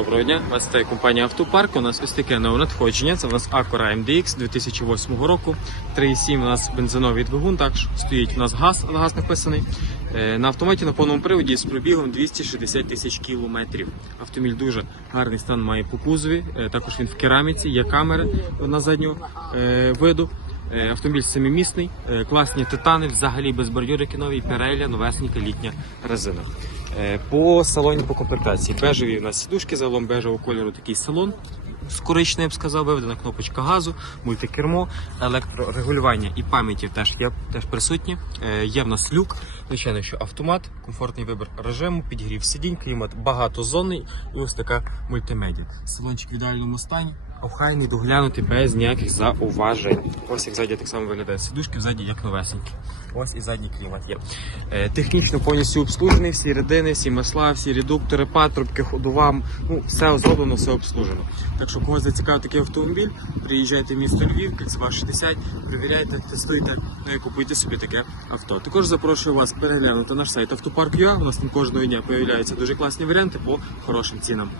Доброго дня, вас вітає компанія Автопарк. У нас ось таке нове надходження. Це у нас Acura MDX 2008 року. 3,7 у нас бензиновий двигун, також стоїть у нас газ, газ написаний. Е, На автоматі на повному приводі з пробігом 260 тисяч кілометрів. Автомобіль дуже гарний стан має по кузові. Е, Також він в кераміці, є камери на заднього е, виду. Е, Автомобіль семимісний, е, класні титани, взагалі без бордюрики нові, переля, новесенька літня резина. Е, По салоні по комплектації бежеві у нас сідушки, загалом бежевого кольору такий салон. З коричневим, я б сказав, виведена кнопочка газу, мультикермо, електрорегулювання і пам'яті теж є теж присутні. Е, Є в нас люк, звичайно, що автомат, комфортний вибір режиму, підгрів сидінь, клімат багатозонний і ось така мультимедіа. Салончик в ідеальному стані, охайний, доглянутий, без ніяких зауважень. Ось як ззаді так само виглядає сидушки, ззаді як новесенькі. Ось і задній клімат є. Е, Технічно повністю обслужений, всі рідини, всі масла, всі редуктори, патрубки, ходова, ну все зроблено, все обслужено. Так що когось зацікавив такий автомобіль, приїжджайте в місто Львів, Кільцева 60, перевіряйте, тестуйте, ну і купуйте собі таке авто. Також запрошую вас переглянути наш сайт Автопарк.ua. У нас там кожного дня появляються дуже класні варіанти по хорошим цінам.